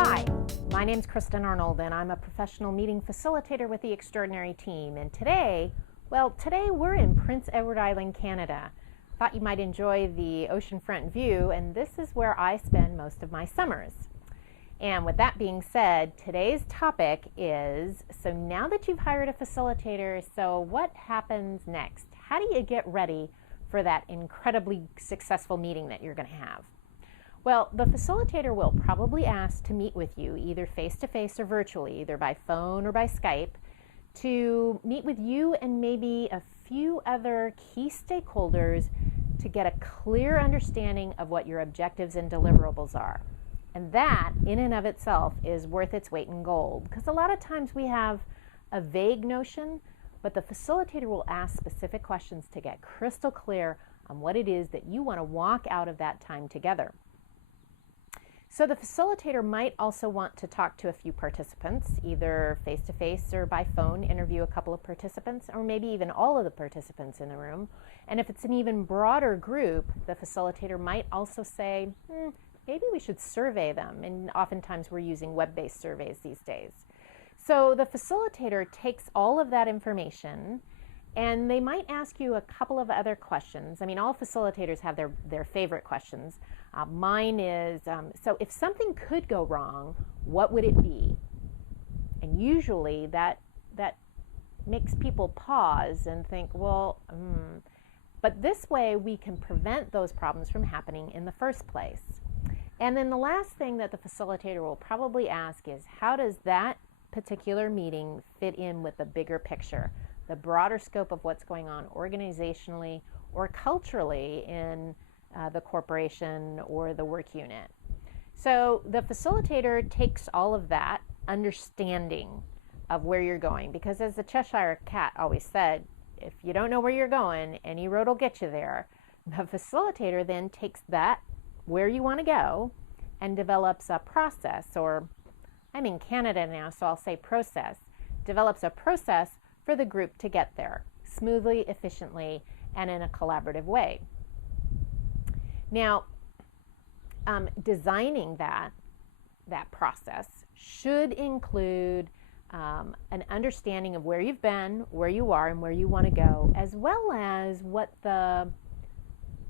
Hi, my name's Kristin Arnold, and I'm a professional meeting facilitator with the Extraordinary Team. And today we're in Prince Edward Island, Canada. Thought you might enjoy the oceanfront view, and this is where I spend most of my summers. And with that being said, today's topic is, so now that you've hired a facilitator, so what happens next? How do you get ready for that incredibly successful meeting that you're going to have? Well, the facilitator will probably ask to meet with you either face-to-face or virtually, either by phone or by Skype, to meet with you and maybe a few other key stakeholders to get a clear understanding of what your objectives and deliverables are. And that, in and of itself, is worth its weight in gold, because a lot of times we have a vague notion, but the facilitator will ask specific questions to get crystal clear on what it is that you want to walk out of that time together. So the facilitator might also want to talk to a few participants, either face-to-face or by phone, interview a couple of participants, or maybe even all of the participants in the room. And if it's an even broader group, the facilitator might also say, maybe we should survey them. And oftentimes we're using web-based surveys these days. So the facilitator takes all of that information, and they might ask you a couple of other questions. I mean, all facilitators have their favorite questions. Mine is, so if something could go wrong, what would it be? And usually that makes people pause and think, but this way we can prevent those problems from happening in the first place. And then the last thing that the facilitator will probably ask is, how does that particular meeting fit in with the bigger picture, the broader scope of what's going on organizationally or culturally in the corporation or the work unit. So the facilitator takes all of that understanding of where you're going, because as the Cheshire Cat always said, if you don't know where you're going, any road will get you there. The facilitator then takes that where you want to go and develops a process, or I'm in Canada now, so I'll say process, develops a process for the group to get there smoothly, efficiently, and in a collaborative way. Now, designing that process should include an understanding of where you've been, where you are, and where you want to go, as well as what the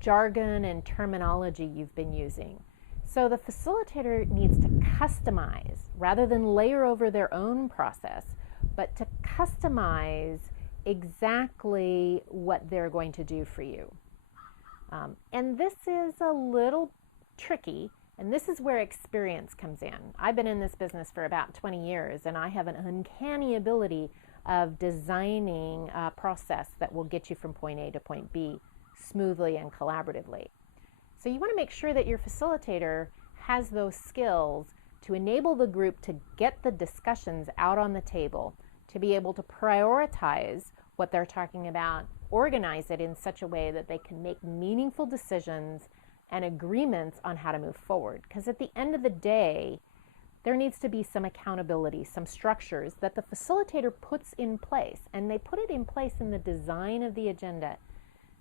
jargon and terminology you've been using. So the facilitator needs to customize rather than layer over their own process, but to customize exactly what they're going to do for you. And this is a little tricky, and this is where experience comes in. I've been in this business for about 20 years, and I have an uncanny ability of designing a process that will get you from point A to point B smoothly and collaboratively. So you want to make sure that your facilitator has those skills to enable the group to get the discussions out on the table, to be able to prioritize what they're talking about, organize it in such a way that they can make meaningful decisions and agreements on how to move forward. Because at the end of the day, there needs to be some accountability, some structures that the facilitator puts in place. And they put it in place in the design of the agenda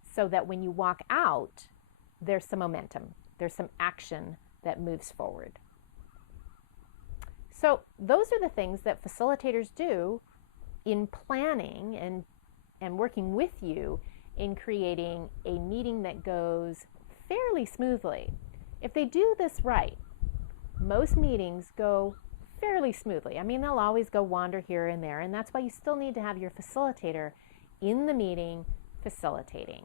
so that when you walk out, there's some momentum, there's some action that moves forward. So those are the things that facilitators do in planning and working with you in creating a meeting that goes fairly smoothly. If they do this right, most meetings go fairly smoothly. I mean, they'll always go wander here and there, and that's why you still need to have your facilitator in the meeting facilitating.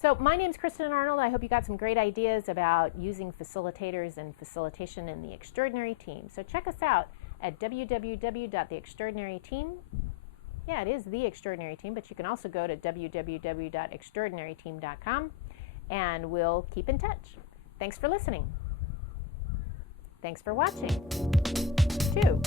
So my name's Kristin Arnold. I hope you got some great ideas about using facilitators and facilitation in the Extraordinary Team. So check us out at www.theextraordinaryteam. Yeah, it is The Extraordinary Team, but you can also go to www.extraordinaryteam.com, and we'll keep in touch. Thanks for listening. Thanks for watching, too.